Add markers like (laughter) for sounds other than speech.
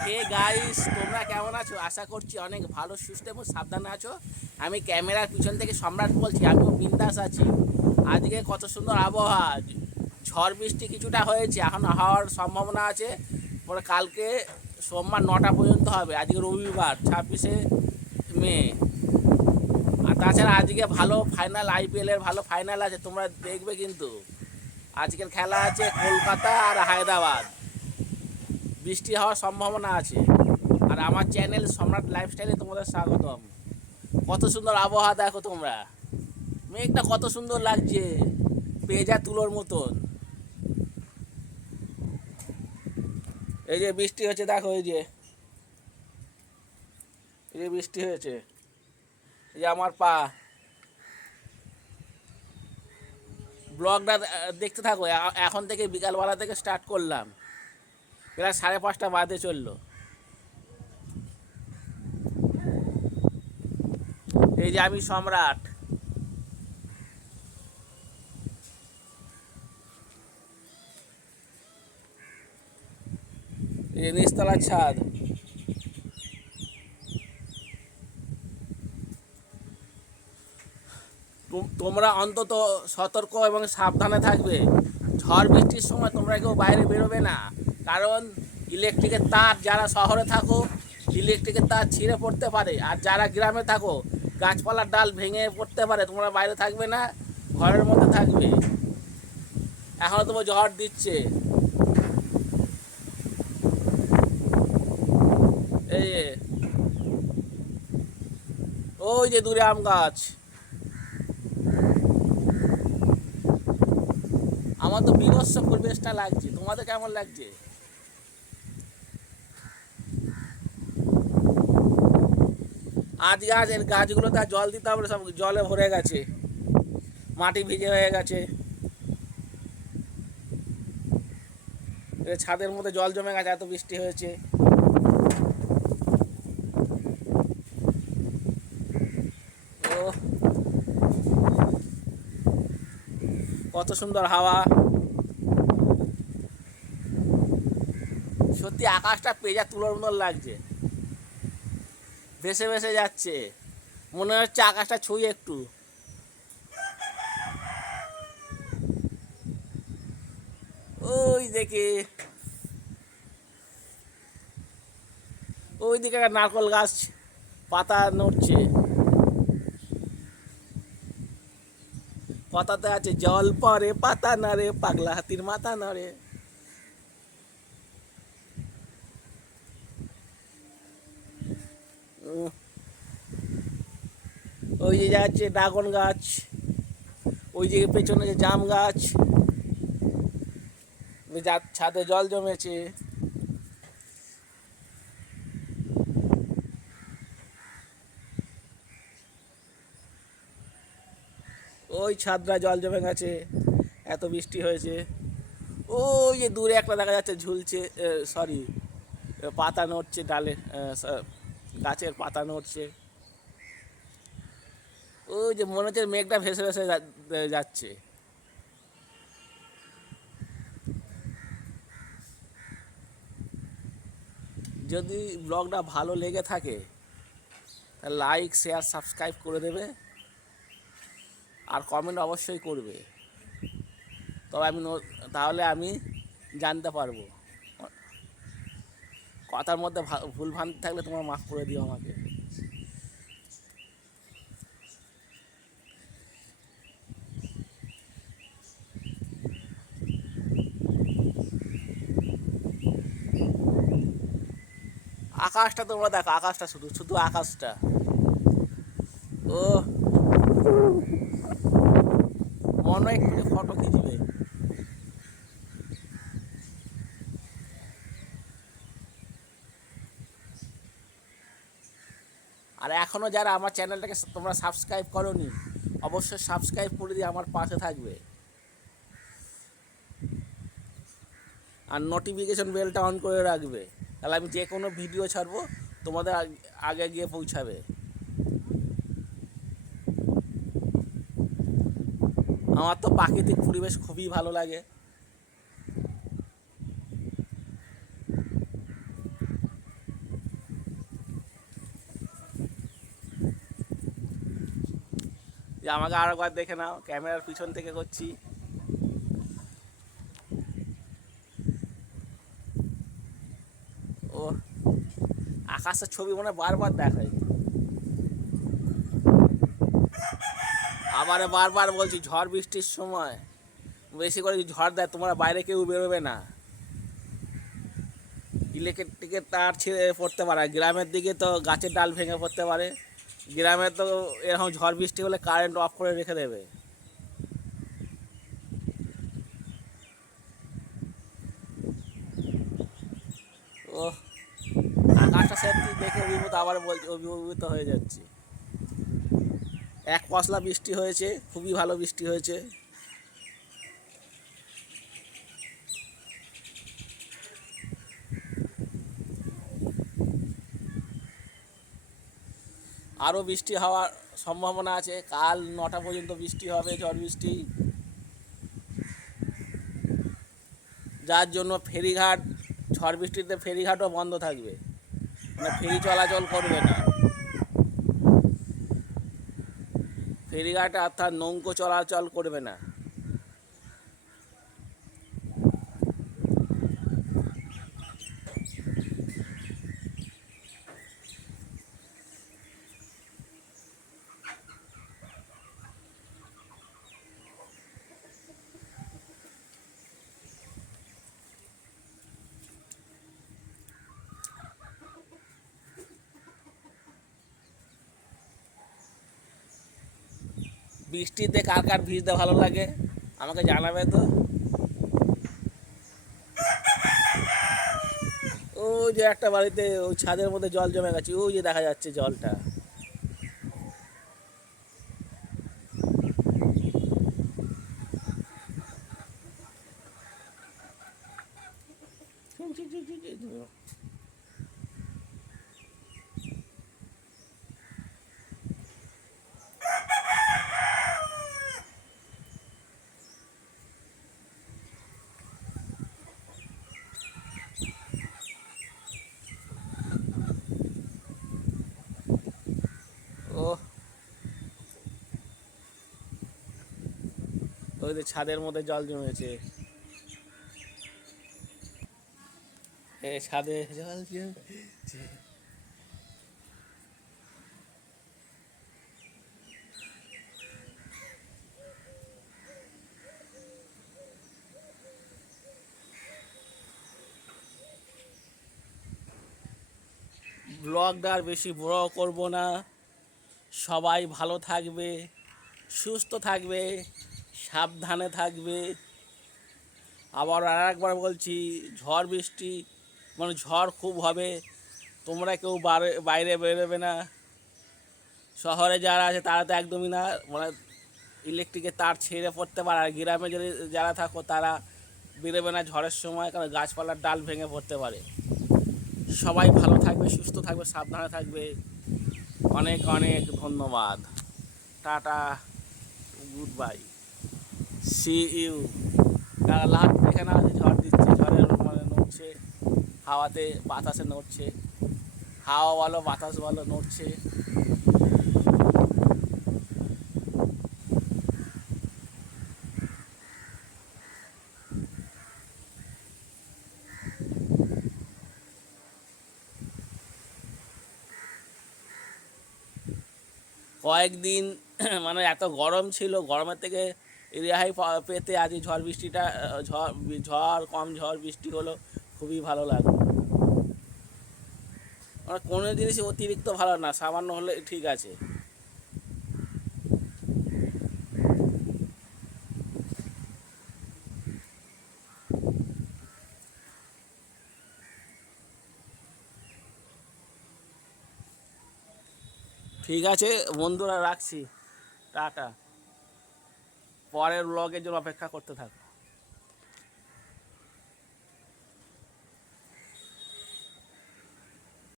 Hey guys তোমরা কেমন আছো? আশা করছি অনেক ভালো, সুস্থ এবং সাবধানে আছো। আমি ক্যামেরার পিছন থেকে সম্রাট বলছি, আমিও বিন্দাস আছি। আজকে কত সুন্দর আবহাওয়া। ঝড় বৃষ্টি কিছুটা হয়েছে, এখন হওয়ার সম্ভাবনা আছে। পরে কালকে সোমবার নটা পর্যন্ত হবে, আজকে রবিবার, ছাব্বিশে মে। আর তাছাড়া আজকে ভালো ফাইনাল আইপিএলের ভালো ফাইনাল আছে, তোমরা দেখবে কিন্তু। আজকের খেলা আছে কলকাতা আর হায়দ্রাবাদ। বৃষ্টি হওয়ার সম্ভাবনা আছে। আর আমার চ্যানেল সম্রাট লাইফস্টাইলে তোমাদের স্বাগতম। কত সুন্দর আবহাওয়া দেখো তোমরা। মেঘটা কত সুন্দর লাগছে। পেজা তুলোর মতন। এই যে বৃষ্টি হচ্ছে, দেখো এই যে। এই যে বৃষ্টি হয়েছে। এই যে আমার পা। ব্লগটা দেখতে থাকো। এখন থেকে বিকালবেলা থেকে স্টার্ট করলাম। প্রায় সাড়ে পাঁচটা বাদে চলল। এই যে আমি সম্রাট। এই যে নিচতলার ছাদ। তোম- তোমরা অন্তত সতর্ক এবং সাবধানে থাকবে। ঝড় বৃষ্টির সময় তোমরা কেউ বাইরে বেরোবে না। কারণ ইলেকট্রিকের তার যারা শহরে থাকো ইলেকট্রিকের তার ছিঁড়ে পড়তে পারে। আর যারা গ্রামে থাকো, গাছপালার ডাল ভেঙে পড়তে পারে, তোমরা বাইরে থাকবে না, ঘরের মধ্যে থাকবে। এখনও তোমার ঝড় দিচ্ছে। এই ওই যে দূরে আম গাছ। আমার তো বিভৎস পরিবেশটা লাগছে। তোমাদের কেমন লাগছে? আজ গাছ এর গাছগুলোতে আর জল দিতে হবে, সব জলে ভরে গেছে। মাটি ভিজে হয়ে গেছে। ছাদের মধ্যে জল জমে গেছে, এত বৃষ্টি হয়েছে। কত সুন্দর হাওয়া। সত্যি আকাশটা পেজা তুলোর মতন লাগছে। ভেসে ভেসে যাচ্ছে। মনে হচ্ছে আকাশটা ছুঁই একটু। ওই দেখে। ওই দিকে একটা নারকল গাছ পাতা নড়ছে। পাতাতে আছে জল পরে, পাতা নারে পাগলা হাতির মাথা নাড়ে। ওই যে যাচ্ছে ড্রাগন গাছ, ওই যে পেছনে যে জাম গাছ ছাদে জল জমেছে। ওই ছাদরা জল জমে গেছে, এত বৃষ্টি হয়েছে। ওই যে দূরে একটা দেখা যাচ্ছে ঝুলছে সরি পাতা নড়ছে ডালে গাছের পাতা নড়ছে। ওই যে মনে হচ্ছে মেঘটা ভেসে ভেসে যাচ্ছে। যদি ব্লগটা ভালো লেগে থাকে লাইক শেয়ার সাবস্ক্রাইব করে দেবে। আর কমেন্ট অবশ্যই করবে। তবে আমি তাহলে আমি জানতে পারব। কথার মধ্যে ভুল ভ্রান্তি থাকলে তোমরা মাফ করে দিও আমাকে। আকাশটা তোমরা দেখো, আকাশটা শুধু শুধু আকাশটা। ও। মনে হয় একটু ফটো খিচবে আর এখনও যারা আমার চ্যানেলটাকে তোমরা সাবস্ক্রাইব করোনি, অবশ্যই সাবস্ক্রাইব করে দিয়ে আমার পাশে থাকবে। আর নোটিফিকেশন বেলটা অন করে রাখবে। তাহলে আমি যে কোনো ভিডিও ছাড়বো, তোমাদের আগে গিয়ে পৌঁছাবে। আমার তো প্রাকৃতিক পরিবেশ খুবই ভালো লাগে। যে আমাকে আরও একবার দেখে নাও, ক্যামেরার পিছন থেকে করছি। আকাশের ছবি মনে বারবার দেখায় আবার বারবার বলছি, ঝড় বৃষ্টির সময়। বেশি করে যদি ঝড় দেয়, তোমরা বাইরে কেউ বেরোবে না। ইলেকট্রিকের তার ছিঁড়ে পড়তে পারে গ্রামের দিকে তো গাছের ডাল ভেঙে পড়তে পারে। গ্রামে তো এরকম ঝড় বৃষ্টি হলে কারেন্ট অফ করে রেখে দেবে ও আকাশটা সত্যি দেখে অভিভূত আবার অভিভূত হয়ে যাচ্ছি। এক পশলা বৃষ্টি হয়েছে, খুবই ভালো বৃষ্টি হয়েছে। আরও বৃষ্টি হওয়ার সম্ভাবনা আছে, কাল নটা পর্যন্ত বৃষ্টি হবে, ঝড় বৃষ্টি। যার জন্য ফেরিঘাট, ঝড় বৃষ্টিতে ফেরিঘাটও বন্ধ থাকবে। মানে ফেরি চলাচল করবে না। ফেরিঘাটে অর্থাৎ নৌকো চলাচল করবে না। বৃষ্টিতে কার কার ভিজতে ভালো লাগে? আমাকে জানাবে তো। ওই যে একটা বাড়িতে ওই ছাদের মধ্যে জল জমে গেছে, ওই যে দেখা যাচ্ছে জলটা ও ওই যে ছাদের মধ্যে জল জমেছে। ছাদে জল জমেছে। আর বেশি বড় করব না। সবাই ভালো থাকবে, সুস্থ থাকবে। সাবধানে থাকবে। আবার আর একবার বলছি, ঝড় বৃষ্টি মানে ঝড় খুব হবে, তোমরা কেউ বাইরে বেরোবে না। শহরে যারা আছে, তারা তো একদমই না মানে ইলেকট্রিকের তার ছেড়ে পড়তে পারে। আর গ্রামে যদি যারা থাকো, তারা বেরোবে না ঝড়ের সময়, কারণ গাছপালার ডাল ভেঙে পড়তে পারে। সবাই ভালো থাকবে, সুস্থ থাকবে, সাবধানে থাকবে। অনেক অনেক ধন্যবাদ। Tata, good bye. See you লাট এখানে আছে ঝড় দিচ্ছে ঝড়ের মানে নড়ছে, হাওয়াতে বাতাসে নড়ছে, হাওয়া বলো বাতাস বলো নড়ছে। কয়েকদিন (clears throat) মানে এত গরম ছিল, গরমের থেকে রেহাই পেতে আজ ঝড় বৃষ্টিটা ঝড় ঝড়, কম ঝড় বৃষ্টি হলো, খুবই ভালো লাগল। মানে কোনো জিনিসই অতিরিক্ত ভালো না, সামান্য হলে ঠিক আছে। ঠিক আছে, বন্ধুরা, রাখছি। টাটা। পরের ব্লগের জন্য অপেক্ষা করতে থাকো।